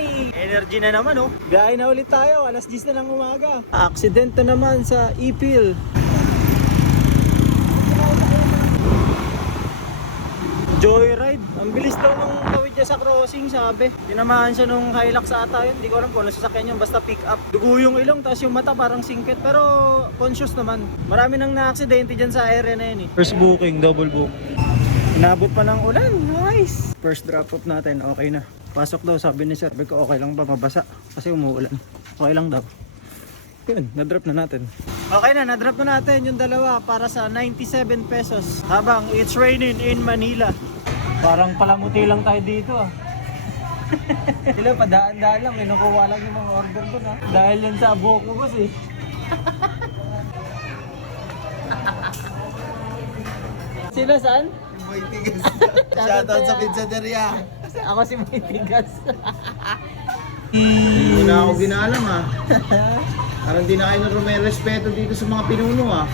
Yummy! Energy na naman oh. Biyahe na ulit tayo, alas 10 na ng umaga. Aksidente naman sa Ipil. Joyride. Ang bilis daw nung tawid niya sa crossing, sabi. Tinamaan siya nung Hilux ata yun. Hindi ko alam kung ano sasakyan yun. Basta pick up. Dugo yung ilong, tapos yung mata parang singkit. Pero conscious naman. Marami nang na-aksidente dyan sa area na yun eh. First booking, double book. Inabot pa ng ulan. Nice! First drop off natin, okay na. Pasok daw, sabi ni sir. Sabi ko, okay lang ba mabasa? Kasi umuulan. Okay lang daw. Yun, na-drop na natin. Okay na, na-drop na natin yung dalawa para sa 97 pesos. Habang it's raining in Manila. Parang palamuti lang tayo dito ah. Sila padaan-daan lang, may nakuha lang yung mga order doon ah. Dahil yan sa Aboko boss eh. Sila saan? Boy Tigas. Shoutout sa pizzaderia. Ako si Boy Tigas. Hindi na ako ginalam ha. Parang di na kayo may respeto dito sa mga pinuno ha.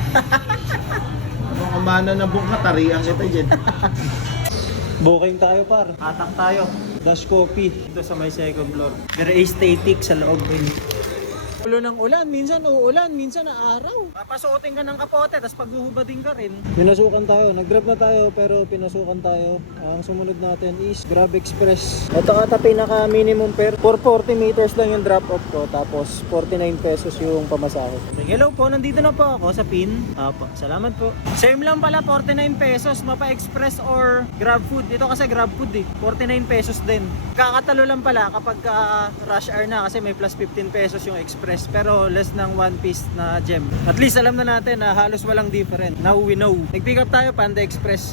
Anong kamana na buong katarihan kita dyan. Booking tayo par. Atak tayo. Dash coffee. Ito sa may second floor. Very aesthetic sa loob rin. Ulo ng ulan, minsan uulan, minsan na araw. Papasuotin ka ng kapote, tapos paghuhubadin ka rin. Pinasukan tayo, nag-drop na tayo pero pinasukan tayo. Ang sumunod natin is Grab Express. Ito ata pinaka minimum per 440 meters lang yung drop off ko. Tapos 49 pesos yung pamasahe. Hello po, nandito na po ako sa PIN. Apo, salamat po. Same lang pala, 49 pesos. Mapa Express or Grab Food. Ito kasi Grab Food eh. 49 pesos din. Kakatalo lang pala kapag rush hour na kasi may plus 15 pesos yung Express. Pero less ng 1 piece na gem. At least alam na natin na halos walang different. Now we know. Nag-pick up tayo, Panda Express.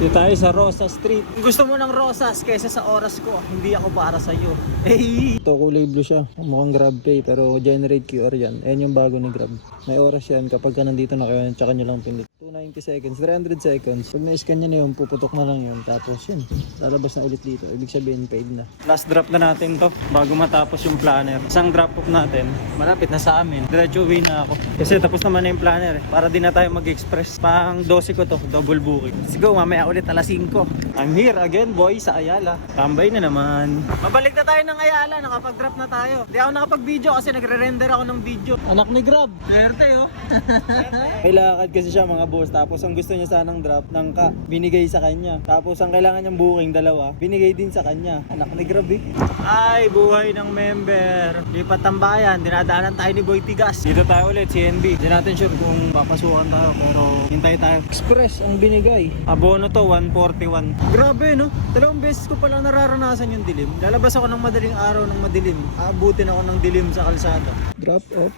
Dito tayo sa Rosa Street. Kung gusto mo ng rosas kaysa sa oras ko, hindi ako para sa iyo. Hey! Ito kulay blue siya. Mukhang Grab Pay pero generate QR yan. Ayan yung bago ni Grab. May oras yan kapag ka nandito na kayo, tsaka nyo lang pinlit. 290 seconds, 300 seconds. Pag na-scan nyo na yun, puputok na lang yun. Tapos yun, lalabas na ulit dito. Ibig sabihin, paid na. Last drop na natin to bago matapos yung planner. Isang drop off natin, malapit na sa amin. Diretso uwi na ako. Kasi tapos naman na yung planner eh. Para di na tayo mag-express. Pang 12 ko to, double booking. Let's go, mamaya ulit alas 5. I'm here again boy sa Ayala. Tambay na naman. Mabalik na tayo ng Ayala, nakapag-drop na tayo. Hindi ako nakapag-video kasi nagre-render ako ng video. Anak ni Grab. Swerte oh. May lakad kasi siya mga boss. Tapos ang gusto niya sanang drop ng ka, binigay sa kanya. Tapos ang kailangan niyang booking, dalawa, binigay din sa kanya. Anak ni Grab eh. Ay, buhay ng member. Lipat tambayan, dinadaanan tayo ni Boy Tigas. Dito tayo ulit, CNB. Hindi natin sure kung papasukan tayo, pero hintay tayo. Express ang binigay. Abono to, 141. Grabe no? Dalawang beses ko palang nararanasan yung dilim. Lalabas ako ng madaling araw ng madilim. Aabutin ako ng dilim sa kalsada. Drop off.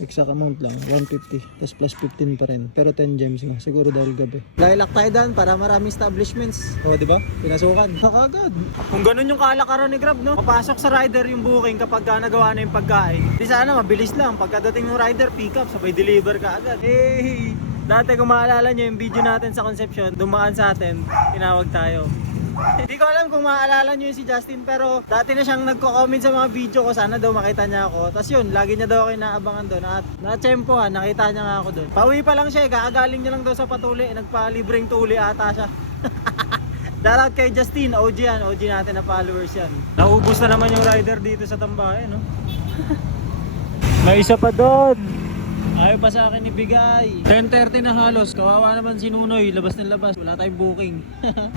Exact amount lang, 150. Tapos plus 15 pa rin. Pero 10 gems nga. Siguro dahil gabi. Lalak tayo daan para maraming establishments. O, di ba? Pinasukan. Nakagad. Kung ganun yung kalakaran ni Grab, no? Papasok sa rider yung booking kapag nagawa na yung pagkain. Di sana, mabilis lang. Pagkadating ng rider, pick up. Sabay deliver ka agad. Hey! Dati kung maalala nyo yung video natin sa Concepcion, dumaan sa atin, tinawag tayo. Hindi ko alam kung maaalala nyo yung si Justin pero dati na siyang nagko-comment sa mga video ko, sana daw makita niya ako. Tapos yun, lagi niya daw ako inaabangan doon at na-tsempohan, nakita niya nga ako doon. Pauwi pa lang siya, kakagaling niya lang daw sa patuli, nagpa-libreng tuli ata siya. Dalat kay Justin, OG yan, OG natin na followers yan. Naubos na naman yung rider dito sa Tambayan, no? May isa pa doon. Ayaw pa sa akin ibigay. 10:30 na halos. Kawawa naman si Nunoy. Labas ng labas. Wala tayong booking.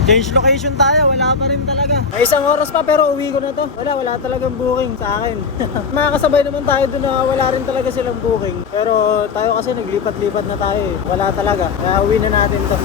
Change location tayo. Wala pa rin talaga. May isang oras pa pero uwi ko na to. Wala talagang booking sa akin. Makakasabay naman tayo dun na wala rin talaga silang booking. Pero tayo kasi naglipat-lipat na tayo eh. Wala talaga. Kaya uwi na natin to.